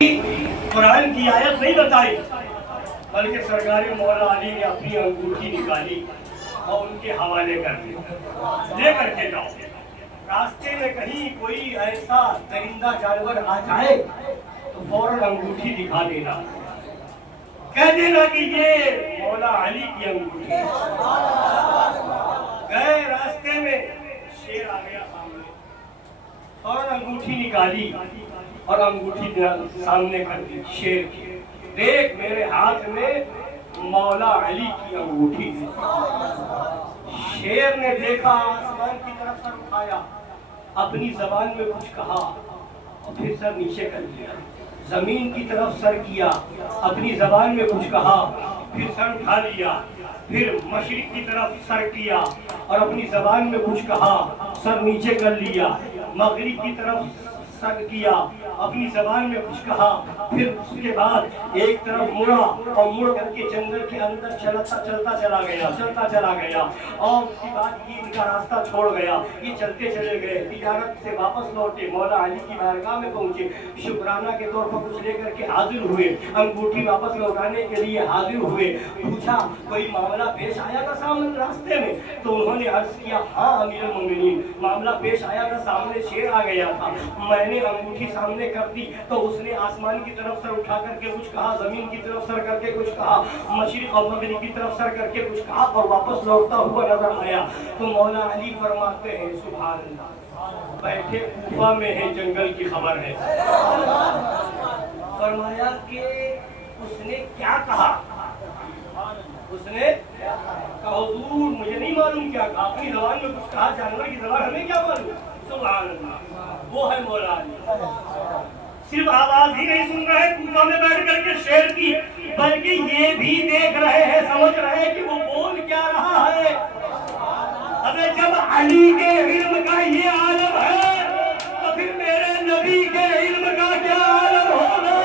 कुरान की आयत नहीं बताई, बल्कि सरकार मौला अली ने अपनी अंगूठी निकाली और उनके हवाले कर दी, ले करके जाओ। रास्ते में कहीं कोई ऐसा दरिंदा जानवर आ जाए तो फौरन अंगूठी दिखा देना, कह देना कि ये मौला अली की अंगूठी है। गए रास्ते में शेर आ गया सामने, फौरन अंगूठी निकाली और अंगूठी सामने कर दी शेर की, देख मेरे हाथ में मौला अली की अंगूठी है। शेर ने देखा, आसमान की तरफ सर उठाया, अपनी जबान में कुछ कहा और फिर सर नीचे कर दिया, जमीन की तरफ सर किया, अपनी जबान में कुछ कहा, फिर सर उठा लिया, फिर मशरिक की तरफ सर किया और अपनी जबान में कुछ कहा, सर नीचे कर लिया, मगरिब की तरफ सर किया, अपनी जबान में कुछ कहा, फिर उसके बाद एक तरफ मुड़ा और मुड़ करके जंगल के अंदर चलता चला गया और उसके बाद ये इनका रास्ता छोड़ गया, ये चलते चले गए, तिजारत से वापस लौटे, मौला अली की बारगाह में पहुंचे, शुक्राना के तौर पर कुछ लेकर के हाजिर हुए, अंगूठी वापस लौटाने के लिए हाजिर हुए। पूछा कोई मामला पेश आया था सामने रास्ते में? तो उन्होंने अर्ज किया, हाँ अमीरुल मोमिनीन, मामला पेश आया था, सामने शेर आ गया था, मैंने अंगूठी सामने कर दी तो उसने आसमान की तरफ सर उठा करके कुछ कहा, जमीन की तरफ सर करके कुछ कहा, मशरिक और मगरिब की तरफ सर करके कुछ कहा और वापस लौटता हुआ नजर आया। तो मौला अली फरमाते हैं, सुभान अल्लाह, बैठे कूफा में है, जंगल की खबर है। फरमाया कि उसने क्या कहा? उसने कहा हुजूर मुझे नहीं मालूम क्या कहा, अपनी जबान में कुछ कहा, जानवर की जबान हमें क्या मालूम। सुभान अल्लाह, वो है मौला अली। सिर्फ आवाज ही नहीं सुन रहे कूफा में बैठ करके शेर की, बल्कि ये भी देख रहे हैं, समझ रहे हैं कि वो बोल क्या रहा है। अबे जब अली के इल्म का ये आलम है तो फिर मेरे नबी के इल्म का क्या आलम होगा।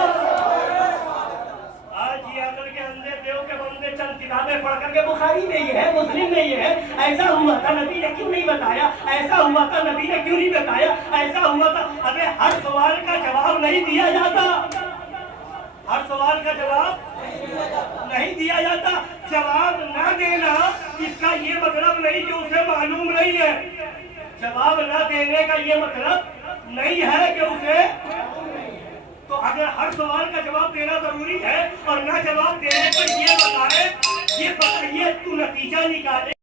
आज ये अकल के अंधे देव के बंदे चंद किताबें पढ़ करके, बुखारी में ये है, मुस्लिम में ये है, ऐसा हुआ था नबी ने क्यों नहीं बताया, ऐसा हुआ था नबी ने क्यों नहीं बताया, ऐसा हुआ था। अबे हर सवाल का जवाब नहीं दिया जाता, हर सवाल का जवाब नहीं दिया जाता। जवाब ना देना इसका ये मतलब नहीं कि उसे मालूम नहीं है, जवाब ना देने का ये मतलब नहीं है कि उसे, तो अगर हर सवाल का जवाब देना जरूरी है और ना जवाब देने पर ये बताए, ये बताइए तू नतीजा निकाले।